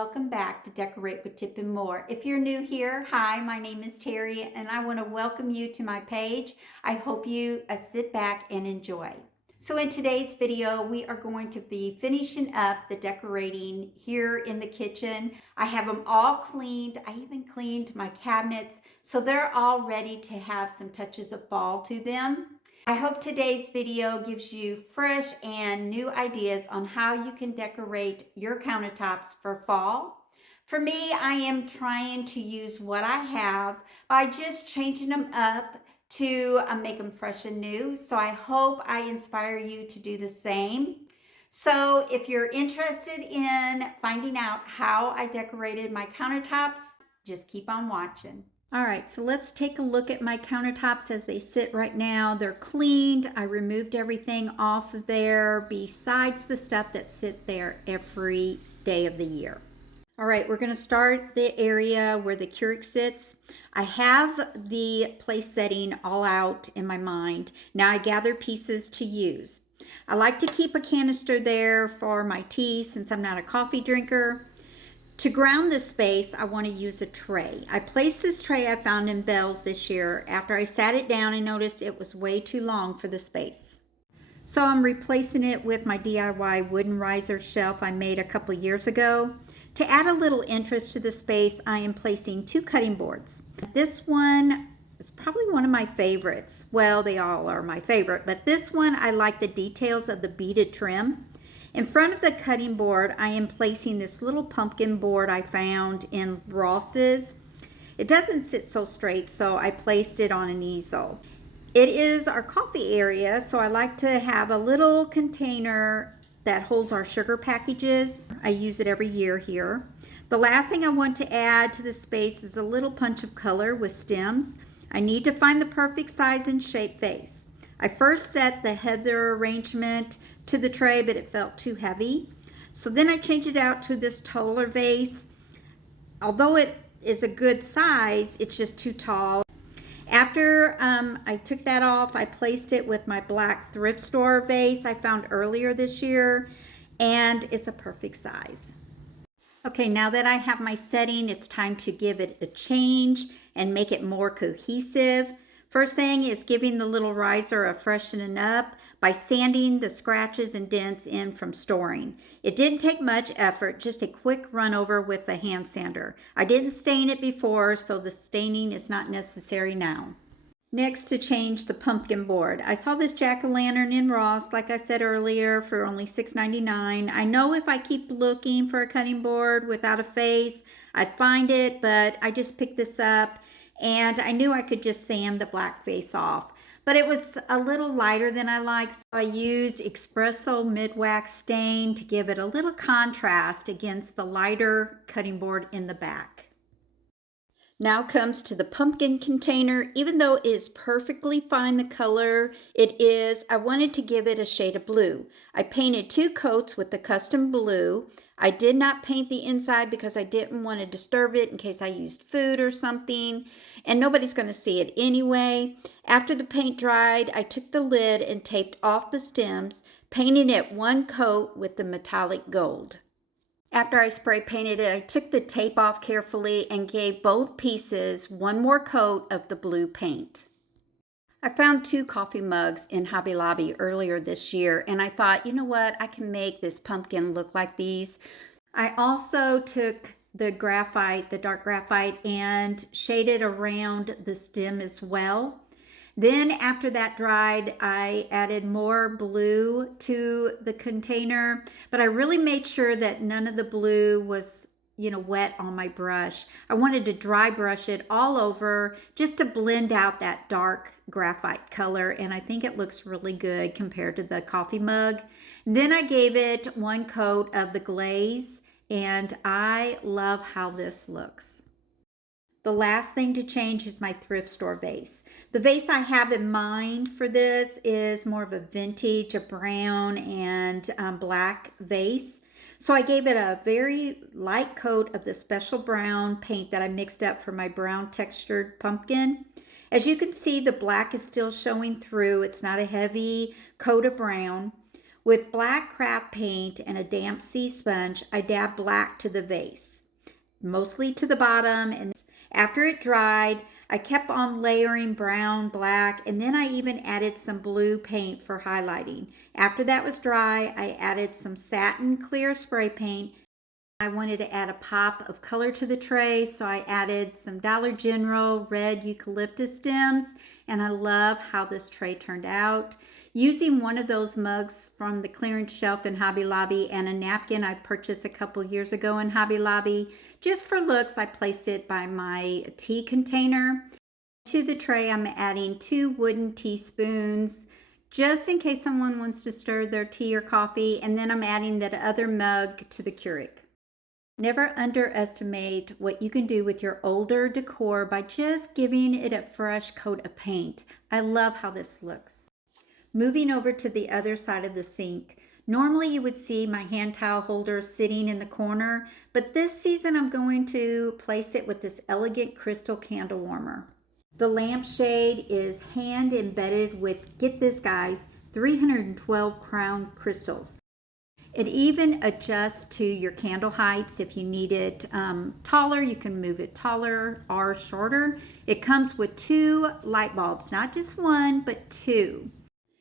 welcome back to Decorate with Tip and More. If you're new here, hi, my name is Terry and I want to welcome you to my page. I hope you sit back and enjoy. So in today's video, we are going to be finishing up the decorating here in the kitchen. I have them all cleaned. I even cleaned my cabinets, so they're all ready to have some touches of fall to them. I hope today's video gives you fresh and new ideas on how you can decorate your countertops for fall. For me, I am trying to use what I have by just changing them up to make them fresh and new. So I hope I inspire you to do the same. So if you're interested in finding out how I decorated my countertops, just keep on watching. All right, so let's take a look at my countertops as they sit right now. They're cleaned. I removed everything off of there besides the stuff that sit there every day of the year. All right, we're going to start the area where the Keurig sits. I have the place setting all out in my mind. Now I gather pieces to use. I like to keep a canister there for my tea since I'm not a coffee drinker. To ground this space, I want to use a tray. I placed this tray I found in Bell's this year. After I sat it down, I noticed it was way too long for the space. So I'm replacing it with my DIY wooden riser shelf I made a couple years ago. To add a little interest to the space, I am placing two cutting boards. This one is probably one of my favorites. Well, they all are my favorite, but this one I like the details of the beaded trim. In front of the cutting board, I am placing this little pumpkin board I found in Ross's. It doesn't sit so straight, so I placed it on an easel. It is our coffee area, so I like to have a little container that holds our sugar packages. I use it every year here. The last thing I want to add to the space is a little punch of color with stems. I need to find the perfect size and shape vase. I first set the heather arrangement to the tray, but it felt too heavy. So then I changed it out to this taller vase. Although it is a good size, it's just too tall. After I took that off, I placed it with my black thrift store vase I found earlier this year, and it's a perfect size. Okay, now that I have my setting, it's time to give it a change and make it more cohesive. First thing is giving the little riser a freshening up by sanding the scratches and dents in from storing. It didn't take much effort, just a quick run over with a hand sander. I didn't stain it before, so the staining is not necessary now. Next, to change the pumpkin board. I saw this jack-o'-lantern in Ross, like I said earlier, for only $6.99. I know if I keep looking for a cutting board without a face, I'd find it, but I just picked this up. And I knew I could just sand the black face off. But it was a little lighter than I like, so I used Espresso Mid-Wax Stain to give it a little contrast against the lighter cutting board in the back. Now comes to the pumpkin container. Even though it is perfectly fine the color it is, I wanted to give it a shade of blue. I painted 2 coats with the custom blue. I did not paint the inside because I didn't want to disturb it in case I used food or something, and nobody's going to see it anyway. After the paint dried, I took the lid and taped off the stems, painting it 1 coat with the metallic gold. After I spray painted it, I took the tape off carefully and gave both pieces 1 more coat of the blue paint. I found 2 coffee mugs in Hobby Lobby earlier this year, and I thought, you know what, I can make this pumpkin look like these. I also took the graphite, the dark graphite, and shaded around the stem as well. Then after that dried, I added more blue to the container, but I really made sure that none of the blue was wet on my brush. I wanted to dry brush it all over just to blend out that dark graphite color, and I think it looks really good compared to the coffee mug. And then I gave it 1 coat of the glaze, and I love how this looks. The last thing to change is my thrift store vase. The vase I have in mind for this is more of a vintage, a brown and black vase. So I gave it a very light coat of the special brown paint that I mixed up for my brown textured pumpkin. As you can see, the black is still showing through. It's not a heavy coat of brown. With black craft paint and a damp sea sponge, I dabbed black to the vase, mostly to the bottom, and after it dried, I kept on layering brown, black, and then I even added some blue paint for highlighting. After that was dry, I added some satin clear spray paint. I wanted to add a pop of color to the tray, so I added some Dollar General red eucalyptus stems, and I love how this tray turned out. Using one of those mugs from the clearance shelf in Hobby Lobby and a napkin I purchased a couple years ago in Hobby Lobby, just for looks, I placed it by my tea container. To the tray, I'm adding 2 wooden teaspoons, just in case someone wants to stir their tea or coffee, and then I'm adding that other mug to the Keurig. Never underestimate what you can do with your older decor by just giving it a fresh coat of paint. I love how this looks. Moving over to the other side of the sink. Normally you would see my hand towel holder sitting in the corner, but this season I'm going to place it with this elegant crystal candle warmer. The lampshade is hand embedded with, get this guys, 312 crown crystals. It even adjusts to your candle heights. If you need it taller, you can move it taller or shorter. It comes with 2 light bulbs, not just one, but 2.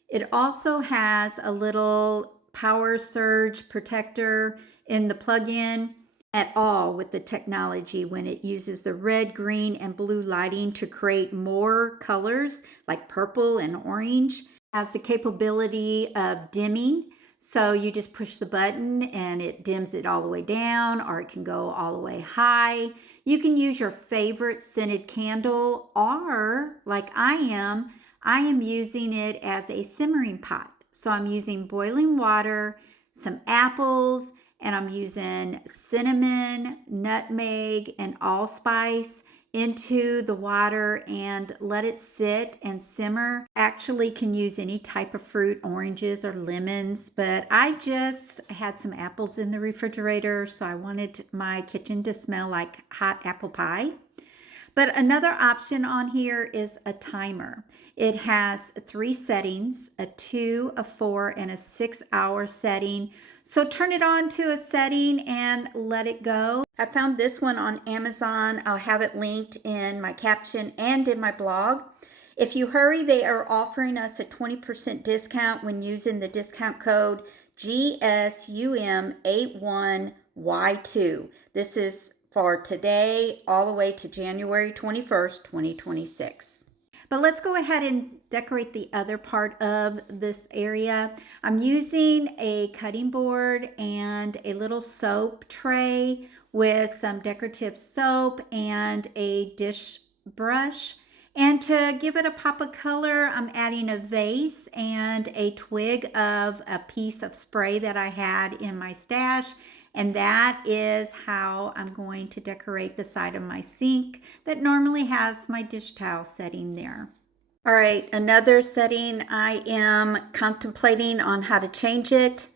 It also has a little power surge protector in the plug-in at all with the technology when it uses the red, green, and blue lighting to create more colors like purple and orange. It has the capability of dimming. So you just push the button and it dims it all the way down, or it can go all the way high. You can use your favorite scented candle, or like I am using it as a simmering pot. So I'm using boiling water, some apples, and I'm using cinnamon, nutmeg, and allspice into the water and let it sit and simmer. Actually can use any type of fruit, oranges or lemons, but I just had some apples in the refrigerator, so I wanted my kitchen to smell like hot apple pie. But another option on here is a timer. It has 3 settings, a 2, a 4, and a 6-hour setting. So turn it on to a setting and let it go. I found this one on Amazon. I'll have it linked in my caption and in my blog. If you hurry, they are offering us a 20% discount when using the discount code GSUM81Y2. This is for today all the way to January 21st, 2026. But let's go ahead and decorate the other part of this area. I'm using a cutting board and a little soap tray with some decorative soap and a dish brush. And to give it a pop of color, I'm adding a vase and a twig of a piece of spray that I had in my stash. And that is how I'm going to decorate the side of my sink that normally has my dish towel setting there. All right, another setting I am contemplating on how to change it.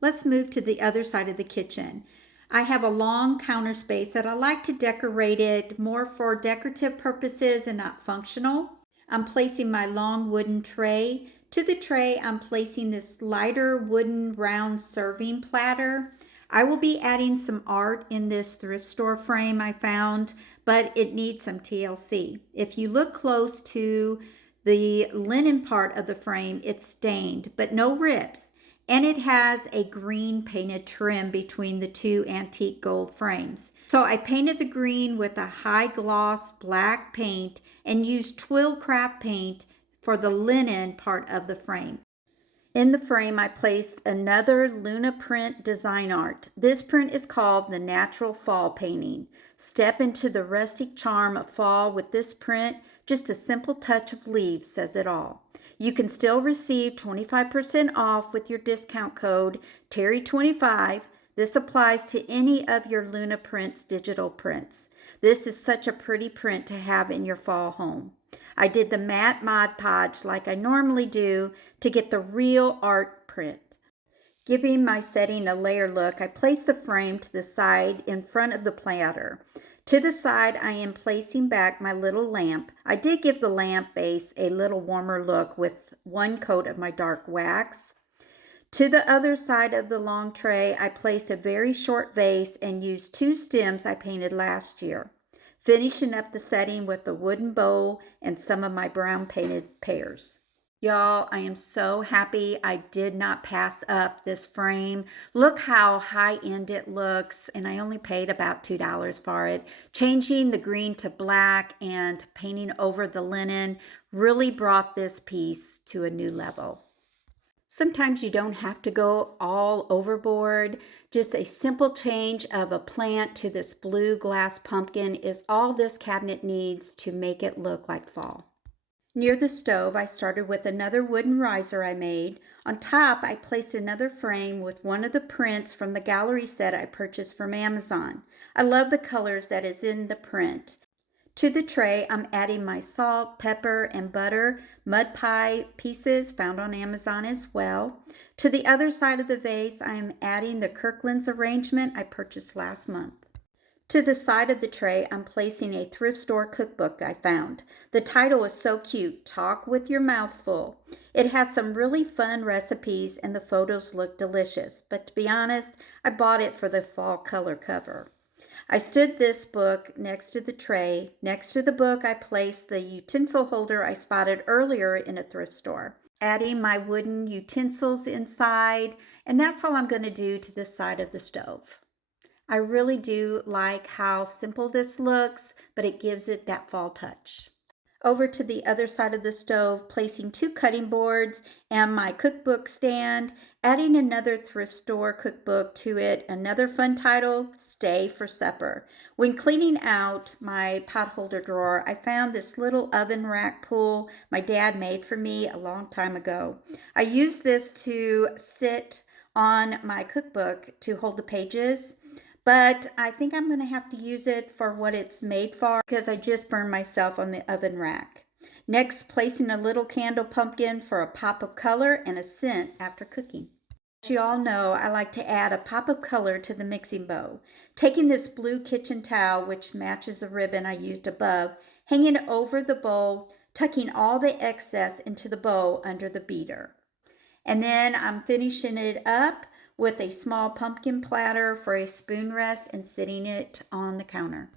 Let's move to the other side of the kitchen. I have a long counter space that I like to decorate it more for decorative purposes and not functional. I'm placing my long wooden tray. To the tray, I'm placing this lighter wooden round serving platter. I will be adding some art in this thrift store frame I found, but it needs some TLC. If you look close to the linen part of the frame, it's stained, but no rips. And it has a green painted trim between the 2 antique gold frames. So I painted the green with a high gloss black paint and used twill craft paint for the linen part of the frame. In the frame, I placed another Luna print design art. This print is called the Natural Fall Painting. Step into the rustic charm of fall with this print. Just a simple touch of leaves says it all. You can still receive 25% off with your discount code Terry25. This applies to any of your Luna Prints digital prints. This is such a pretty print to have in your fall home. I did the matte Mod Podge like I normally do to get the real art print. Giving my setting a layer look, I placed the frame to the side in front of the platter. To the side, I am placing back my little lamp. I did give the lamp base a little warmer look with 1 coat of my dark wax. To the other side of the long tray, I placed a very short vase and used 2 stems I painted last year, finishing up the setting with a wooden bowl and some of my brown painted pears. Y'all, I am so happy I did not pass up this frame. Look how high-end it looks, and I only paid about $2 for it. Changing the green to black and painting over the linen really brought this piece to a new level. Sometimes you don't have to go all overboard. Just a simple change of a plant to this blue glass pumpkin is all this cabinet needs to make it look like fall. Near the stove, I started with another wooden riser I made. On top, I placed another frame with one of the prints from the gallery set I purchased from Amazon. I love the colors that is in the print. To the tray, I'm adding my salt, pepper, and butter mud pie pieces found on Amazon as well. To the other side of the vase, I am adding the Kirkland's arrangement I purchased last month. To the side of the tray, I'm placing a thrift store cookbook I found. The title is so cute, Talk with Your Mouth Full. It has some really fun recipes and the photos look delicious, but to be honest, I bought it for the fall color cover. I stood this book next to the tray. Next to the book, I placed the utensil holder I spotted earlier in a thrift store, adding my wooden utensils inside, and that's all I'm going to do to this side of the stove. I really do like how simple this looks, but it gives it that fall touch. Over to the other side of the stove, placing 2 cutting boards and my cookbook stand, adding another thrift store cookbook to it. Another fun title, Stay for Supper. When cleaning out my potholder drawer, I found this little oven rack pull my dad made for me a long time ago. I used this to sit on my cookbook to hold the pages, but I think I'm going to have to use it for what it's made for because I just burned myself on the oven rack. Next, placing a little candle pumpkin for a pop of color and a scent after cooking. As you all know, I like to add a pop of color to the mixing bowl. Taking this blue kitchen towel, which matches the ribbon I used above, hanging it over the bowl, tucking all the excess into the bowl under the beater. And then I'm finishing it up with a small pumpkin platter for a spoon rest and sitting it on the counter.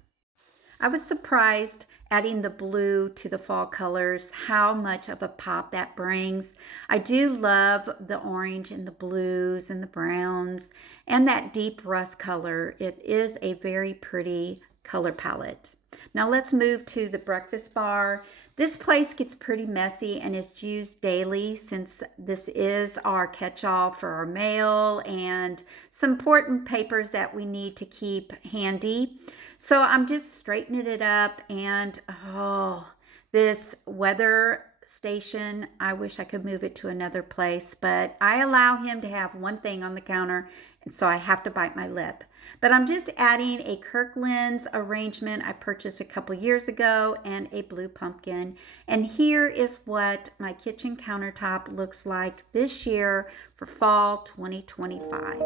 I was surprised adding the blue to the fall colors, how much of a pop that brings. I do love the orange and the blues and the browns and that deep rust color. It is a very pretty color palette. Now let's move to the breakfast bar. This place gets pretty messy and is used daily since this is our catch-all for our mail and some important papers that we need to keep handy. So I'm just straightening it up and this weather station, I wish I could move it to another place, but I allow him to have one thing on the counter, and so I have to bite my lip. But I'm just adding a Kirkland's arrangement I purchased a couple years ago and a blue pumpkin. And here is what my kitchen countertop looks like this year for fall 2025.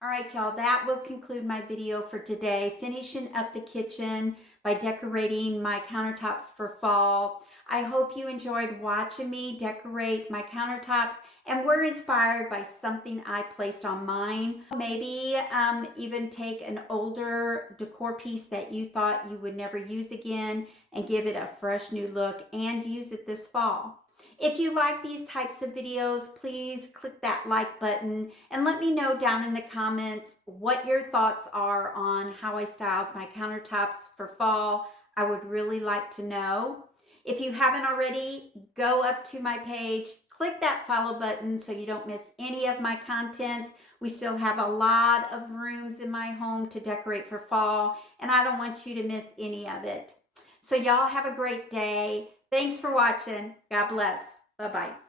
All right, y'all, that will conclude my video for today, finishing up the kitchen by decorating my countertops for fall. I hope you enjoyed watching me decorate my countertops and were inspired by something I placed on mine. Maybe even take an older decor piece that you thought you would never use again and give it a fresh new look and use it this fall. If you like these types of videos, please click that like button and let me know down in the comments what your thoughts are on how I styled my countertops for fall. I would really like to know. If you haven't already, go up to my page, click that follow button so you don't miss any of my contents. We still have a lot of rooms in my home to decorate for fall, and I don't want you to miss any of it. So y'all have a great day. Thanks for watching. God bless. Bye-bye.